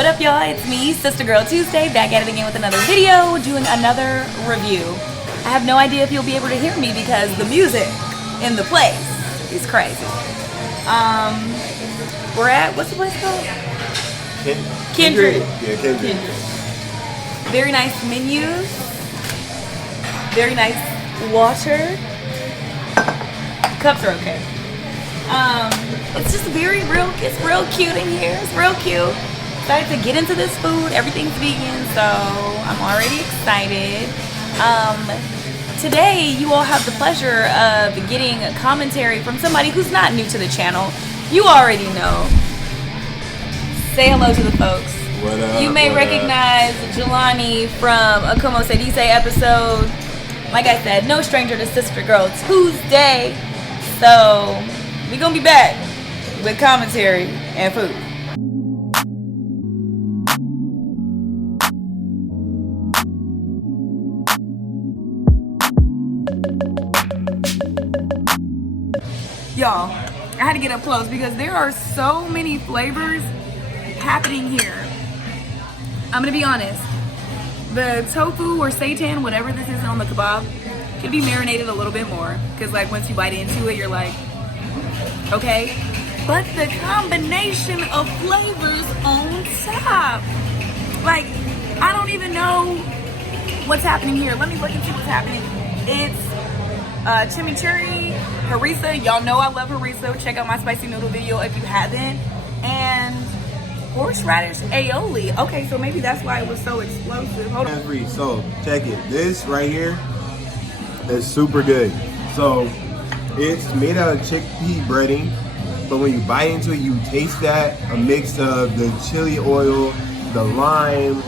What up, y'all? It's me, SistaGirlTuesday, back at it again with another video, doing another review. I have no idea if you'll be able to hear me because the music in the place is crazy. We're at, what's the place called? Kindred. Yeah, Kindred. Very nice menus. Very nice water. Cups are okay. It's just it's real cute in here. It's real cute. Excited to get into this food. Everything's vegan, so I'm already excited. Today, you all have the pleasure of getting a commentary from somebody who's not new to the channel. You already know. Say hello to the folks. What up? You may recognize Jelani from a Como Se Dice episode. Like I said, no stranger to SistaGirlTuesday. So, we gonna be back with commentary and food. Y'all, I had to get up close because there are so many flavors happening here. I'm gonna be honest. The tofu or seitan, whatever this is on the kebab, could be marinated a little bit more. Because like once you bite into it, you're like, okay. But the combination of flavors on top. Like, I don't even know what's happening here. Let me look and see what's happening. It's chimichurri, harissa. Y'all know I love harissa. Check out my spicy noodle video if you haven't. And horseradish aioli. Okay, so maybe that's why it was so explosive. Hold on. So check it. This right here is super good. So it's made out of chickpea breading, but when you bite into it, you taste that a mix of the chili oil, the lime,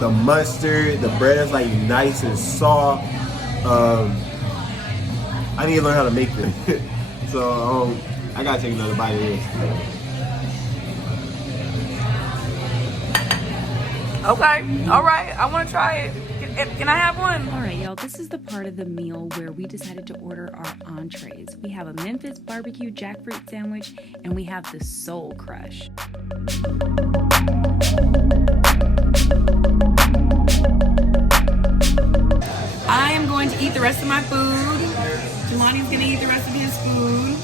the mustard. The bread is like nice and soft. I need to learn how to make this. So I gotta take another bite of this. Okay, all right, I want to try it. Can I have one? All right, y'all, this is the part of the meal where we decided to order our entrees. We have a Memphis barbecue jackfruit sandwich, and we have the Soul Crush. I am going to eat the rest of my food. Jelani's going to eat the rest of his food.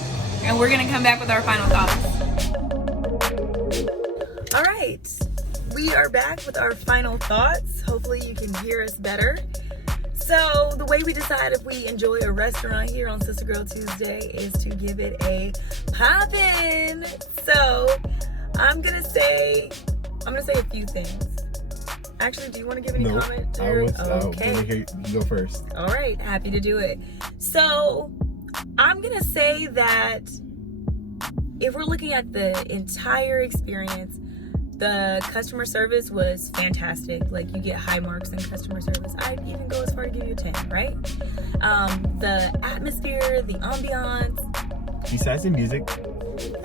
And we're going to come back with our final thoughts. All right. We are back with our final thoughts. Hopefully you can hear us better. So the way we decide if we enjoy a restaurant here on SistaGirlTuesday is to give it a poppin'. So I'm gonna say a few things. Actually, do you want to give any comment? I want Okay. to hear you go first. All right, happy to do it. So I'm gonna say that if we're looking at the entire experience, the customer service was fantastic. Like, you get high marks in customer service. I'd even go as far to give you a 10, right? The atmosphere, the ambiance. Besides the music,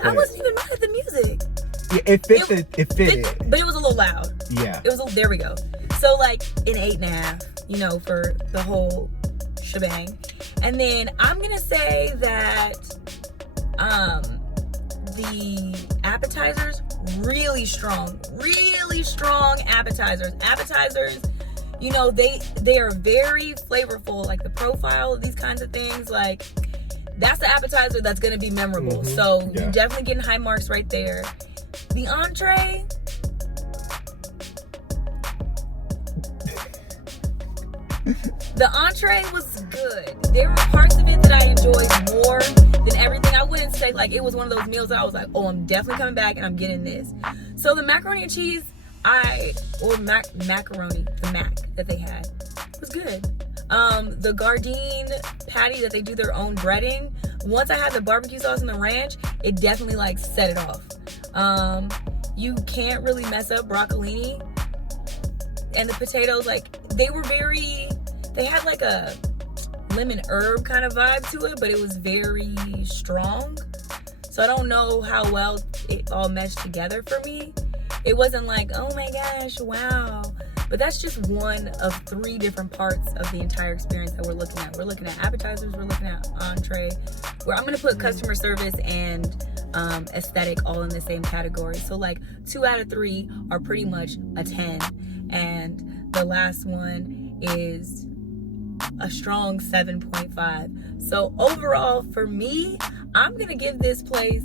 I wasn't even mad at the music. Yeah, it fit. But it was a little loud. Yeah. There we go. So like an 8.5, for the whole shebang. And then I'm gonna say that the appetizers, really strong appetizers. They are very flavorful. Like, the profile of these kinds of things, like, that's the appetizer that's gonna be memorable. Mm-hmm. So yeah. You're definitely getting high marks right there. The entree, was good. There were parts of it that I enjoyed more than everything. I wouldn't say like it was one of those meals that I was like, oh, I'm definitely coming back and I'm getting this. So the macaroni and cheese, macaroni, the mac that they had was good. The Gardein patty that they do their own breading, once I had the barbecue sauce and the ranch, it definitely like set it off. You can't really mess up broccolini. And the potatoes, like, they had like a lemon herb kind of vibe to it, but it was very strong. So I don't know how well it all meshed together for me. It wasn't like, oh my gosh, wow. But that's just one of 3 different parts of the entire experience that we're looking at. We're looking at appetizers, we're looking at entree, where I'm gonna put customer service and aesthetic all in the same category. So like 2 out of 3 are pretty much a 10, and the last one is a strong 7.5. So overall for me, I'm gonna give this place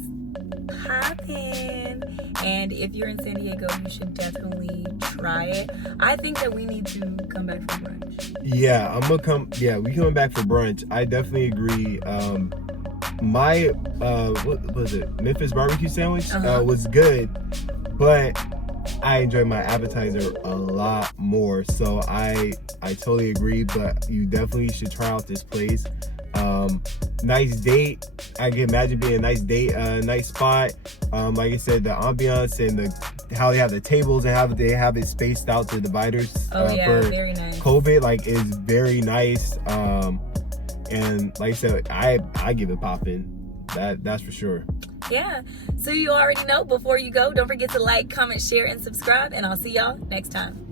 poppin'. And if you're in San Diego, you should definitely try it. I think that we need to come back for brunch. Yeah, we coming back for brunch. I definitely agree. My what was it? Memphis barbecue sandwich was good, but I enjoyed my appetizer a lot more. So I totally agree, but you definitely should try out this place. Nice date. I can imagine being a nice date, nice spot. Like I said, the ambiance and how they have the tables and how they have it spaced out to dividers for very nice. COVID, like, is very nice. And like I said, I give it poppin'. That's for sure. Yeah. So you already know. Before you go, don't forget to like, comment, share, and subscribe. And I'll see y'all next time.